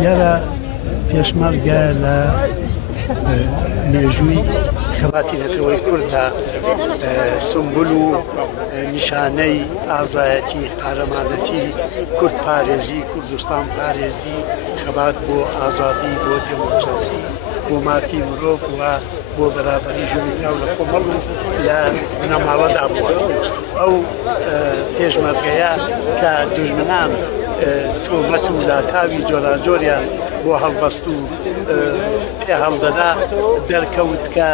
دیارە پێشمەرگە لە مێژووی خەباتی نەتەوەی کوردە سمبول و نیشانەی ئازایەتی قارەمانەتی کورد پارێزی کوردستان پارێزی خەبات بۆ ئازادی بۆ دموکراسی بۆ مافی مرۆڤ و بۆ بەرابەری ژووریا و لە کۆمەڵ و لە بنەماڵەدا بووە. ئەو پێشمەرگەیە کە دوژمنان تۆمەت و لاتاوی جۆراجۆریان بۆ هەڵبەست و پێ هەڵدەدا دەرکەوت کە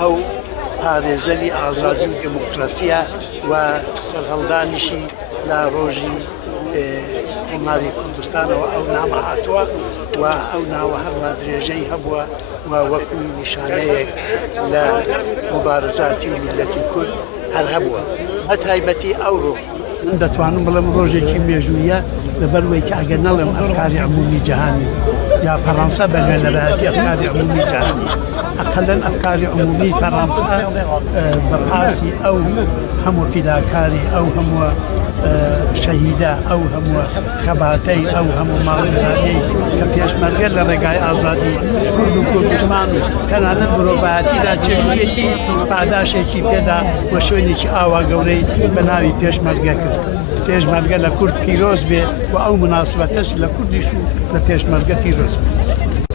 ئەو پارێزەری ئازادی و دموکراسیە و سەرهەڵدانیشی لە ڕۆژی کۆماری کوردستانەوە ئەو نامە هاتووە و ئەو ناوە هەروا درێژەی هەبووە و وەکو نیشانەیەک لە مبارزاتی میلەتی کورد هەر هەبووە. بە تایبەتی ئەوڕۆ من دەتوانم بڵێم ڕۆژێکی مێژوویە لەبەروەی کە ئەگەر نەڵێم ئەفکاری عمومی جەهانی یا فەڕەنسا بەنوێنەرایەتی ئەفکاری عمومی جەهانی ئەقەلەن ئەفکاری عمومی فەڕەنسا بە پاسی ئەو هەموو فیداکاری ئەو هەموو شەهیدە ئەو هەموو خەباتەی ئەو هەموو ماڵگرانەی کە پێشمەرگە لە ڕێگای ئازادی کورد و کوردستان و تەنانەت مرۆڤایەتیدا چێژوویەتی پاداشێکی پێدا وە شوێنێکی ئاوا گەورەی بە ناوی پێشمەرگە کرد. پێشمەرگە لە کورد پیرۆز بێ و ئەو مناسبەتەش لە کوردیش و لە پێشمەرگە پیرۆز بێ.